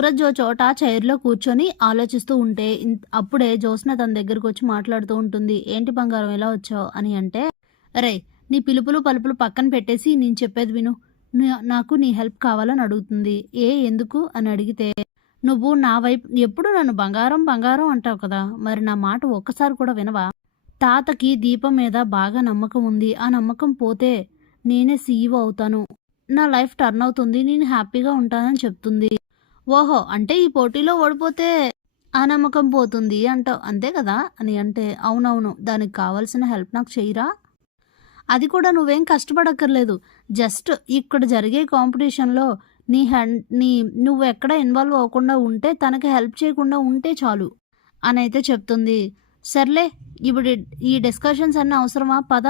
సూరజ్ ఓ చోట చైర్లో కూర్చొని ఆలోచిస్తూ ఉంటే అప్పుడే జ్యోత్స్న తన దగ్గరకు వచ్చి మాట్లాడుతూ ఉంటుంది. ఏంటి బంగారం ఎలా వచ్చావు అని అంటే, అరే నీ పిలుపులు పలుపులు పక్కన పెట్టేసి నేను చెప్పేది విను. నాకు నీ హెల్ప్ కావాలని అడుగుతుంది. ఎందుకు అని అడిగితే, నువ్వు నా వైపు ఎప్పుడు నన్ను బంగారం బంగారం అంటావు కదా, మరి నా మాట ఒక్కసారి కూడా వినవా? తాతకి దీపం మీద బాగా నమ్మకం ఉంది. ఆ నమ్మకం పోతే నేనే సీఈఓ అవుతాను. నా లైఫ్ టర్న్ అవుతుంది. నేను హ్యాపీగా ఉంటానని చెప్తుంది. ఓహో! అంటే ఈ పోటీలో ఓడిపోతే ఆ నమ్మకం పోతుంది అంటావు అంతే కదా అని అంటే, అవునవును, దానికి కావాల్సిన హెల్ప్ నాకు చెయ్యరా? అది కూడా నువ్వేం కష్టపడక్కర్లేదు. జస్ట్ ఇక్కడ జరిగే కాంపిటీషన్లో నీ నువ్వు ఎక్కడ ఇన్వాల్వ్ అవ్వకుండా ఉంటే, తనకి హెల్ప్ చేయకుండా ఉంటే చాలు అని అయితే చెప్తుంది. సర్లే, ఇప్పుడు ఈ డిస్కషన్స్ అన్నీ అవసరమా? పద,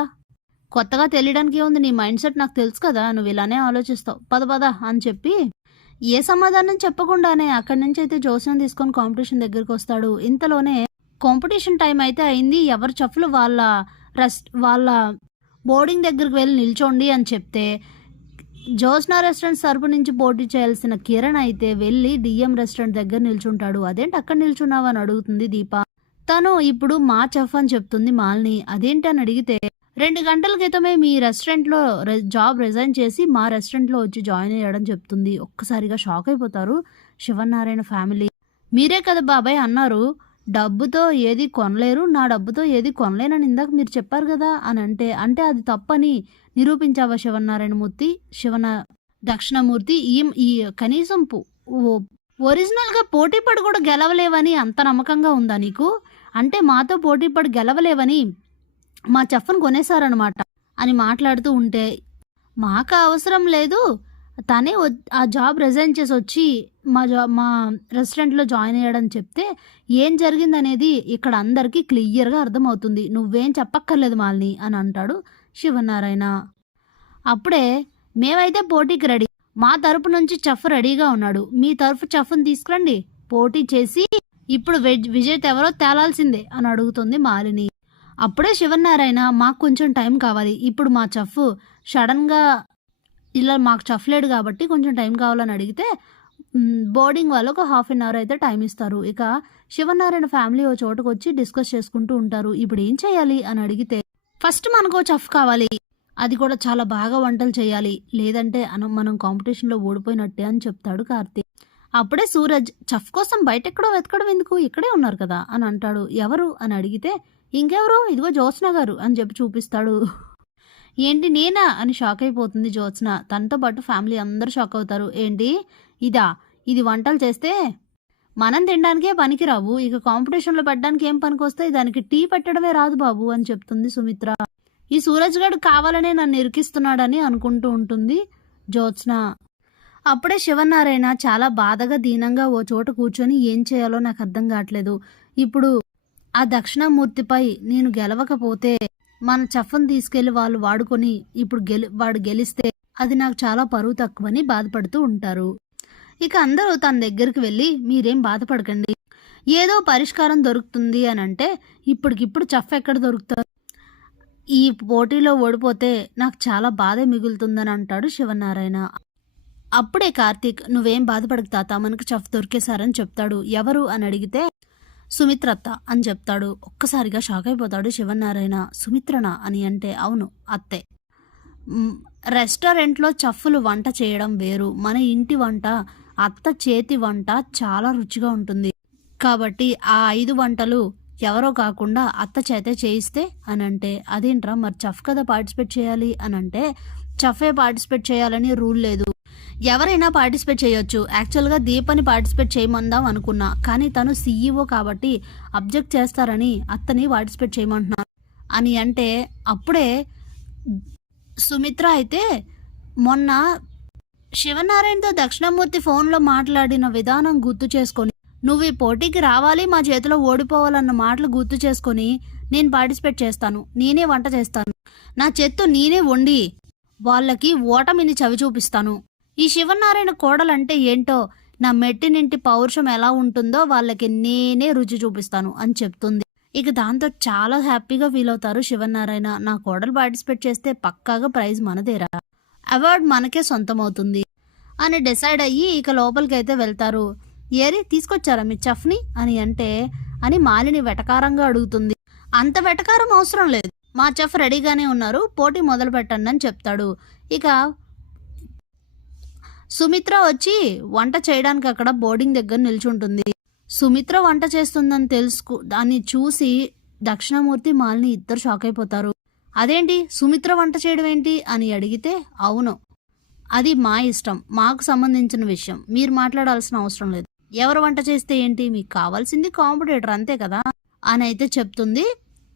కొత్తగా తెలియడానికి ఏముంది, నీ మైండ్ సెట్ నాకు తెలుసు కదా, నువ్వు ఇలానే ఆలోచిస్తావు, పద పద అని చెప్పి ఏ సమాధానం చెప్పకుండానే అక్కడి నుంచి అయితే జ్యోత్స్న తీసుకొని కాంపిటీషన్ దగ్గరికి వస్తాడు. ఇంతలోనే కాంపిటీషన్ టైం అయితే అయింది. ఎవరి చెఫ్లు వాళ్ళ బోర్డింగ్ దగ్గరికి వెళ్ళి నిల్చోండి అని చెప్తే, జ్యోత్స్న రెస్టారెంట్స్ తరపు నుంచి పోటీ చేయాల్సిన కిరణ్ అయితే వెళ్ళి డిఎం రెస్టారెంట్ దగ్గర నిల్చుంటాడు. అదేంటి అక్కడ నిల్చున్నావు అని అడుగుతుంది దీప. తను ఇప్పుడు మా చెఫ్ అని చెప్తుంది మాలిని. అదేంటి అని అడిగితే, 2 గంటల క్రితమే మీ రెస్టారెంట్లో జాబ్ రిజైన్ చేసి మా రెస్టారెంట్లో వచ్చి జాయిన్ అయ్యాడని చెప్తుంది. ఒక్కసారిగా షాక్ అయిపోతారు శివనారాయణ ఫ్యామిలీ. మీరే కదా బాబాయ్ అన్నారు, డబ్బుతో ఏది కొనలేరు, నా డబ్బుతో ఏది కొనలేనని ఇందాక మీరు చెప్పారు కదా అని అంటే అది తప్పని నిరూపించావా శివనారాయణమూర్తి, దక్షిణమూర్తి? ఈ కనీసం ఒరిజినల్గా పోటీపడి కూడా గెలవలేవని అంత నమ్మకంగా ఉందా నీకు? అంటే మాతో పోటీపడి గెలవలేవని మా చెఫ్ను కొనేశారనమాట అని మాట్లాడుతూ ఉంటే, మాకు అవసరం లేదు, తనే ఆ జాబ్ రిజైన్ చేసి వచ్చి మా రెస్టారెంట్లో జాయిన్ అయ్యాడని చెప్తే ఏం జరిగిందనేది ఇక్కడ అందరికీ క్లియర్గా అర్థమవుతుంది. నువ్వేం చెప్పక్కర్లేదు మాలిని అని అంటాడు శివనారాయణ. అప్పుడే, మేమైతే పోటీకి రెడీ, మా తరపు నుంచి చెఫ్ రెడీగా ఉన్నాడు, మీ తరఫు చెఫ్ని తీసుకురండి, పోటీ చేసి ఇప్పుడు విజేత ఎవరో తేలాల్సిందే అని అడుగుతుంది మాలిని. అప్పుడే శివనారాయణ, మాకు కొంచెం టైం కావాలి, ఇప్పుడు మా చెఫ్ సడన్గా ఇలా మాకు చెఫ్ లేడు కాబట్టి కొంచెం టైం కావాలని అడిగితే బోర్డింగ్ వాళ్ళు ఒక 1/2 అవర్ అయితే టైం ఇస్తారు. ఇక శివనారాయణ ఫ్యామిలీ ఓ చోటుకు వచ్చి డిస్కస్ చేసుకుంటూ ఉంటారు. ఇప్పుడు ఏం చేయాలి అని అడిగితే, ఫస్ట్ మనకు చెఫ్ కావాలి, అది కూడా చాలా బాగా వంటలు చేయాలి, లేదంటే మనం కాంపిటీషన్లో ఓడిపోయినట్టే అని చెప్తాడు కార్తీక్. అప్పుడే సూరజ్, చెఫ్ కోసం బయట ఎక్కడో వెతకడం ఎందుకు, ఇక్కడే ఉన్నారు కదా అని అంటాడు. ఎవరు అని అడిగితే, ఇంకెవరు, ఇదిగో జ్యోత్స్న గారు అని చెప్పి చూపిస్తాడు. ఏంటి నేనా అని షాక్ అయిపోతుంది జ్యోత్స్న. తనతో పాటు ఫ్యామిలీ అందరూ షాక్ అవుతారు. ఏంటి ఇది వంటలు చేస్తే మనం తినడానికే పనికిరావు, ఇక కాంపిటీషన్లో పెట్టడానికి ఏం పనికి వస్తాయి, దానికి టీ పెట్టడమే రాదు బాబు అని చెప్తుంది సుమిత్ర. ఈ సూరజ్ గడు కావాలనే నన్ను ఇరికిస్తున్నాడని అనుకుంటూ ఉంటుంది జ్యోత్స్న. అప్పుడే శివనారాయణ చాలా బాధగా దీనంగా ఓ చోట కూర్చొని, ఏం చేయాలో నాకు అర్థం కావట్లేదు, ఇప్పుడు ఆ దక్షిణామూర్తిపై నేను గెలవకపోతే మన చెఫ్ని తీసుకెళ్లి వాళ్ళు వాడుకొని ఇప్పుడు వాడు గెలిస్తే అది నాకు చాలా పరువు తక్కువని బాధపడుతూ ఉంటారు. ఇక అందరూ తన దగ్గరికి వెళ్ళి, మీరేం బాధపడకండి, ఏదో పరిష్కారం దొరుకుతుంది అని అంటే, ఇప్పటికిప్పుడు చెఫ్ ఎక్కడ దొరుకుతారు, ఈ పోటీలో ఓడిపోతే నాకు చాలా బాధే మిగులుతుందని అంటాడు శివనారాయణ. అప్పుడే కార్తీక్, నువ్వేం బాధపడకు తాత, మనకు చెఫ్ దొరికేశారని చెప్తాడు. ఎవరు అని అడిగితే, సుమిత్రత్త అని చెప్తాడు. ఒక్కసారిగా షాక్ అయిపోతాడు శివనారాయణ. సుమిత్రనా అని అంటే, అవును అత్తే. రెస్టారెంట్లో చెఫ్లు వంట చేయడం వేరు, మన ఇంటి వంట, అత్త చేతి వంట చాలా రుచిగా ఉంటుంది, కాబట్టి ఆ 5 వంటలు ఎవరో కాకుండా అత్త చేతే చేయిస్తే అని అంటే, అదేంట్రా మరి చెఫ్ కదా పార్టిసిపేట్ చేయాలి అని అంటే, చెఫే పార్టిసిపేట్ చేయాలని రూల్ లేదు, ఎవరైనా పార్టిసిపేట్ చేయొచ్చు. యాక్చువల్గా దీపని పార్టిసిపేట్ చేయమందాం అనుకున్నా, కానీ తను సీఈఓ కాబట్టి అబ్జెక్ట్ చేస్తారని అత్తని పార్టిసిపేట్ చేయమంటున్నాను అని అంటే, అప్పుడే సుమిత్ర అయితే, మొన్న శివనారాయణతో దక్షిణామూర్తి ఫోన్లో మాట్లాడిన విధానం గుర్తు చేసుకొని, నువ్వు ఈ పోటీకి రావాలి, మా చేతిలో ఓడిపోవాలన్న మాటలు గుర్తు చేసుకొని, నేను పార్టిసిపేట్ చేస్తాను, నేనే వంట చేస్తాను, నా చేత్తో నేనే వండి వాళ్ళకి ఓటమిని చవి చూపిస్తాను, ఈ శివనారాయణ కోడలంటే ఏంటో, నా మెట్టినింటి పౌరుషం ఎలా ఉంటుందో వాళ్ళకి నేనే రుచి చూపిస్తాను అని చెప్తుంది. ఇక దాంతో చాలా హ్యాపీగా ఫీల్ అవుతారు శివనారాయణ. నా కోడలు పార్టిసిపేట్ చేస్తే పక్కాగా ప్రైజ్ మనదేరా, అవార్డు మనకే సొంతం అవుతుంది అని డిసైడ్ అయ్యి ఇక లోపలికి అయితే వెళ్తారు. ఏరి తీసుకొచ్చారా మీ చెఫ్ని అని అంటే అని మాలిని వెటకారంగా అడుగుతుంది. అంత వెటకారం అవసరం లేదు, మా చెఫ్ రెడీగానే ఉన్నారు, పోటీ మొదలు పెట్టండి అని చెప్తాడు. ఇక సుమిత్ర వచ్చి వంట చేయడానికి అక్కడ బోర్డింగ్ దగ్గర నిల్చుంటుంది. సుమిత్ర వంట చేస్తుందని దాన్ని చూసి దక్షిణామూర్తి మాలిని ఇద్దరు షాక్ అయిపోతారు. అదేంటి సుమిత్ర వంట చేయడం ఏంటి అని అడిగితే, అవును అది మా ఇష్టం, మాకు సంబంధించిన విషయం, మీరు మాట్లాడాల్సిన అవసరం లేదు, ఎవరు వంట చేస్తే ఏంటి, మీకు కావాల్సింది కాంపిటేటర్ అంతే కదా అని అయితే చెప్తుంది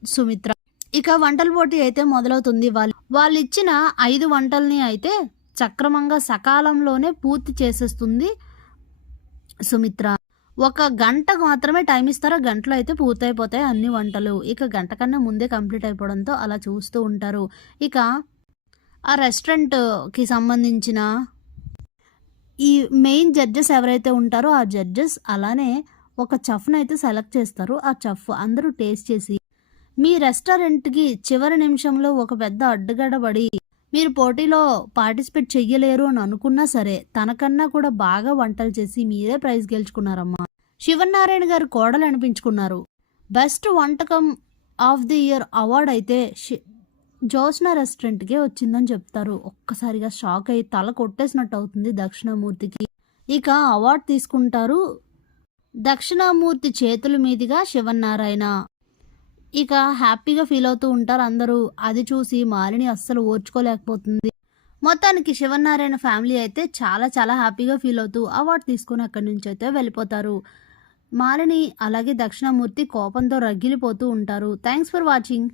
సుమిత్ర. ఇక వంటల పోటీ అయితే మొదలవుతుంది. వాళ్ళు ఇచ్చిన 5 వంటల్ని అయితే సక్రమంగా సకాలంలోనే పూర్తి చేసేస్తుంది సుమిత్ర. 1 గంటకు మాత్రమే టైం ఇస్తారు, గంటలో అయితే పూర్తయిపోతాయి అన్ని వంటలు. ఇక గంట కన్నా ముందే కంప్లీట్ అయిపోవడంతో అలా చూస్తూ ఉంటారు. ఇక ఆ రెస్టారెంట్కి సంబంధించిన ఈ మెయిన్ జడ్జెస్ ఎవరైతే ఉంటారో ఆ జడ్జెస్ అలానే ఒక చెఫ్ని అయితే సెలెక్ట్ చేస్తారు. ఆ చెఫ్ అందరూ టేస్ట్ చేసి, మీ రెస్టారెంట్కి చివరి నిమిషంలో ఒక పెద్ద అడ్డుగడబడి మీరు పోటీలో పార్టిసిపేట్ చెయ్యలేరు అని అనుకున్నా సరే తనకన్నా కూడా బాగా వంటలు చేసి మీరే ప్రైజ్ గెలుచుకున్నారమ్మా, శివనారాయణ గారు కోడలు అనిపించుకున్నారు, బెస్ట్ వంటకం ఆఫ్ ది ఇయర్ అవార్డ్ అయితే జోస్నా రెస్టారెంట్కే వచ్చిందని చెప్తారు. ఒక్కసారిగా షాక్ అయ్యి తల కొట్టేసినట్టు అవుతుంది దక్షిణామూర్తికి. ఇక అవార్డు తీసుకుంటారు దక్షిణామూర్తి చేతుల మీదుగా శివనారాయణ. ఇక హ్యాపీగా ఫీల్ అవుతూ ఉంటారు అందరూ. అది చూసి మాలిని అస్సలు ఓర్చుకోలేకపోతుంది. మొత్తానికి శివనారాయణ ఫ్యామిలీ అయితే చాలా చాలా హ్యాపీగా ఫీల్ అవుతూ అవార్డు తీసుకుని అక్కడి నుంచి అయితే వెళ్ళిపోతారు. మాలిని అలాగే దక్షిణామూర్తి కోపంతో రగిలిపోతూ ఉంటారు. Thanks for watching.